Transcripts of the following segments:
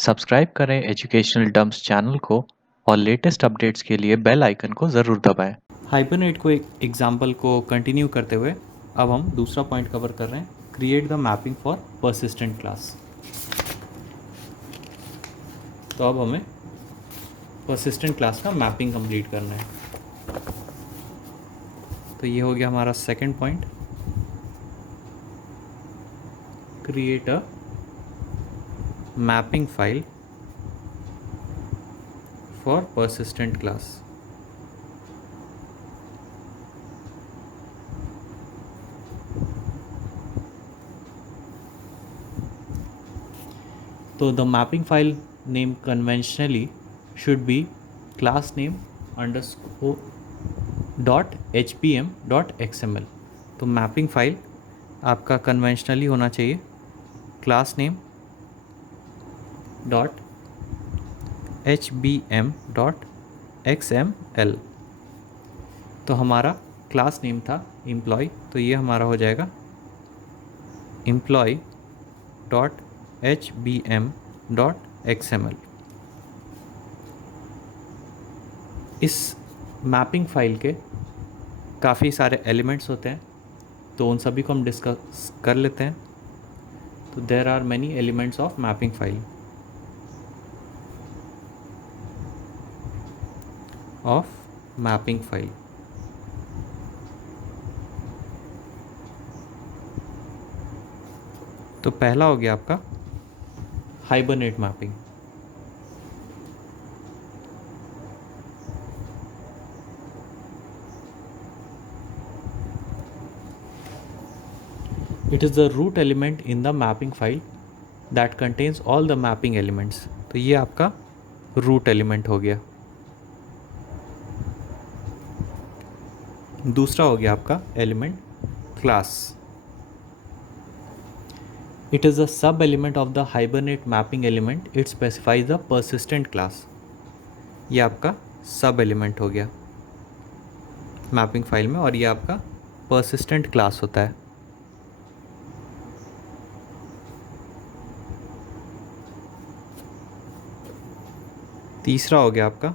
Subscribe करें educational dumps channel को और लेटेस्ट अपडेट्स के लिए बेल आइकन को ज़रूर दबाएं। हाइबरनेट को एक एग्जाम्पल को कंटिन्यू करते हुए अब हम दूसरा पॉइंट कवर कर रहे हैं, create the mapping for persistent class. तो अब हमें परसिस्टेंट क्लास का मैपिंग कंप्लीट करना है। तो ये हो गया हमारा second point, create a mapping file for persistent class. तो the mapping file name conventionally should be class name .htm.xml। तो मैपिंग फाइल आपका कन्वेंशनली होना चाहिए क्लास नेम .htm.xml। तो हमारा क्लास नेम था एम्प्लॉय, तो ये हमारा हो जाएगा employee.hbm.xml। इस मैपिंग फाइल के काफ़ी सारे एलिमेंट्स होते हैं, तो उन सभी को हम डिस्कस कर लेते हैं। तो there are many elements of mapping file तो पहला हो गया आपका Hibernate mapping. It is the root element in the mapping file that contains all the mapping elements। तो ये आपका रूट एलिमेंट हो गया। दूसरा हो गया आपका element class. It is the sub element of the hibernate mapping element, it specifies the persistent class. ये आपका सब एलिमेंट हो गया मैपिंग फाइल में, और ये आपका परसिस्टेंट क्लास होता है। तीसरा हो गया आपका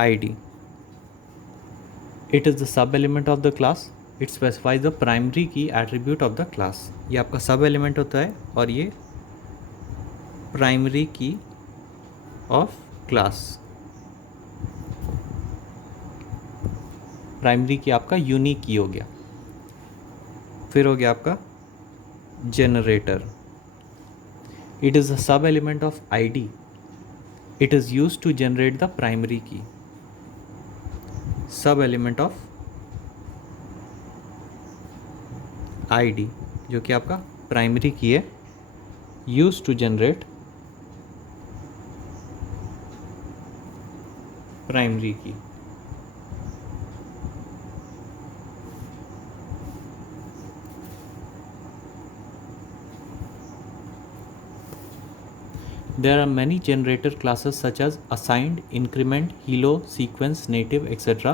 ID. It is the sub element of the class, it specifies the primary की एट्रीब्यूट ऑफ द क्लास। ये आपका सब एलिमेंट होता है और ये प्राइमरी की ऑफ क्लास। प्राइमरी की आपका यूनिक की हो गया। फिर हो गया आपका generator. It is the sub element of ID, it is use to generate the primary key. Sub element of ID जो कि आपका प्राइमरी की है, यूज टू जनरेट प्राइमरी की। There are many generator classes such as assigned, increment, hilo, sequence, native, etc.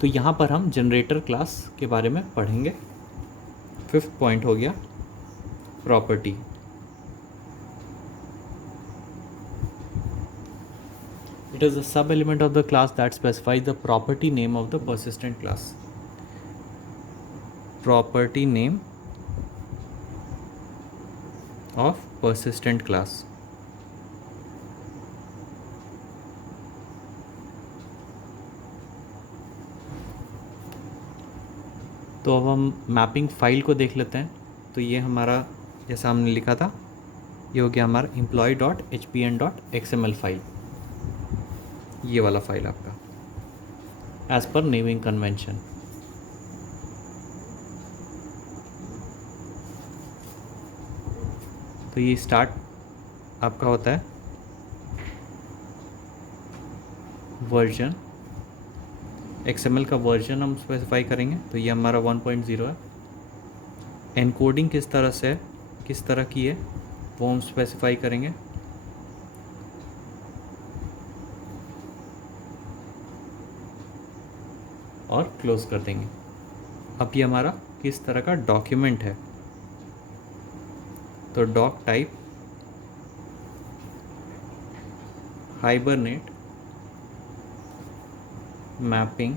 तो यहाँ पर हम जनरेटर क्लास के बारे में पढ़ेंगे। फिफ्थ पॉइंट हो गया property. It is a sub element of the class that specifies the property name of the persistent class. Property name of persistent class। तो अब हम मैपिंग फाइल को देख लेते हैं। तो ये हमारा जैसा हमने लिखा था, ये हो गया हमारा employee.hbn.xml फाइल। ये वाला फाइल आपका एज पर नेमिंग कन्वेंशन। तो ये स्टार्ट आपका होता है वर्जन, XML का वर्जन हम स्पेसिफाई करेंगे। तो ये हमारा 1.0 है। एनकोडिंग किस तरह से है, किस तरह की है, वो हम स्पेसिफाई करेंगे। और क्लोज कर देंगे। अब ये हमारा किस तरह का डॉक्यूमेंट है, तो doc type Hibernate mapping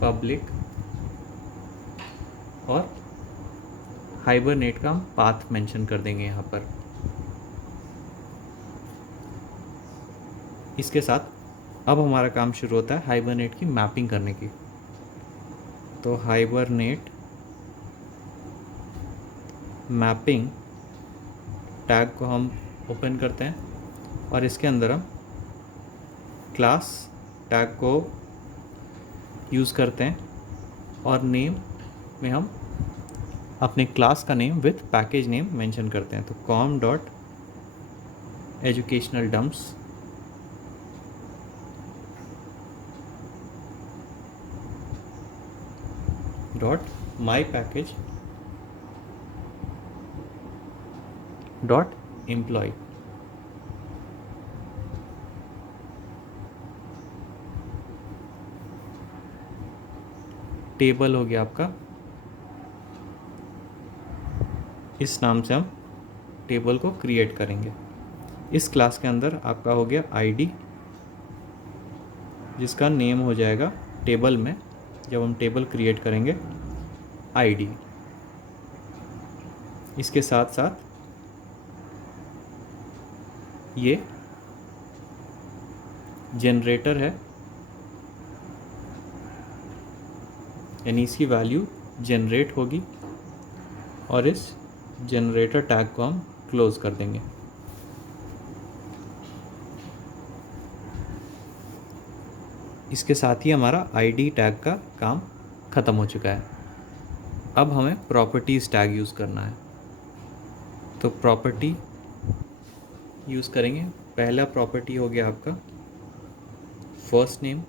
public और हाइबरनेट का हम पाथ मेंशन कर देंगे यहाँ पर। इसके साथ अब हमारा काम शुरू होता है हाइबरनेट की मैपिंग करने की। तो हाइबरनेट मैपिंग टैग को हम ओपन करते हैं और इसके अंदर हम क्लास टैग को यूज़ करते हैं और नेम में हम अपने क्लास का name with package name mention करते हैं। तो com dot educational dumps dot my package dot employ. Table हो गया आपका, इस नाम से हम टेबल को क्रिएट करेंगे। इस क्लास के अंदर आपका हो गया आईडी, जिसका नेम हो जाएगा टेबल में, जब हम टेबल क्रिएट करेंगे आईडी। इसके साथ साथ ये जनरेटर है, यानी इसकी वैल्यू जनरेट होगी और इस जनरेटर टैग को हम क्लोज कर देंगे। इसके साथ ही हमारा आईडी टैग का काम ख़त्म हो चुका है। अब हमें प्रॉपर्टीज़ टैग यूज़ करना है। तो प्रॉपर्टी यूज़ करेंगे। पहला प्रॉपर्टी हो गया आपका फर्स्ट नेम,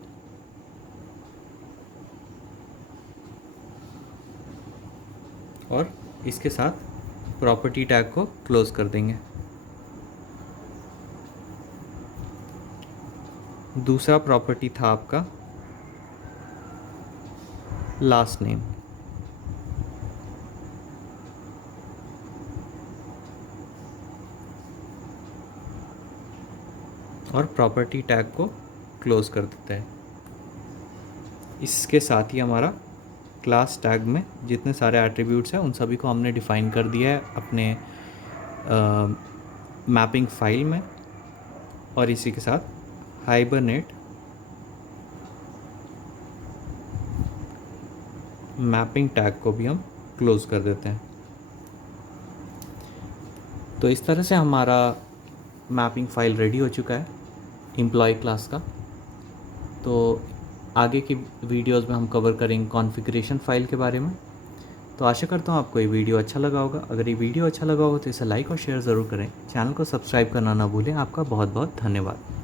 और इसके साथ प्रॉपर्टी टैग को क्लोज कर देंगे। दूसरा प्रॉपर्टी था आपका लास्ट नेम, और प्रॉपर्टी टैग को क्लोज कर देते हैं। इसके साथ ही हमारा क्लास टैग में जितने सारे एट्रीब्यूट्स हैं उन सभी को हमने डिफ़ाइन कर दिया है अपने मैपिंग फाइल में, और इसी के साथ हाइबरनेट मैपिंग टैग को भी हम क्लोज कर देते हैं। तो इस तरह से हमारा मैपिंग फाइल रेडी हो चुका है एम्प्लॉय क्लास का। तो आगे की वीडियोस में हम कवर करेंगे कॉन्फ़िगरेशन फाइल के बारे में। तो आशा करता हूँ आपको ये वीडियो अच्छा लगा होगा। अगर ये वीडियो अच्छा लगा हो तो इसे लाइक और शेयर ज़रूर करें। चैनल को सब्सक्राइब करना ना भूलें। आपका बहुत बहुत धन्यवाद।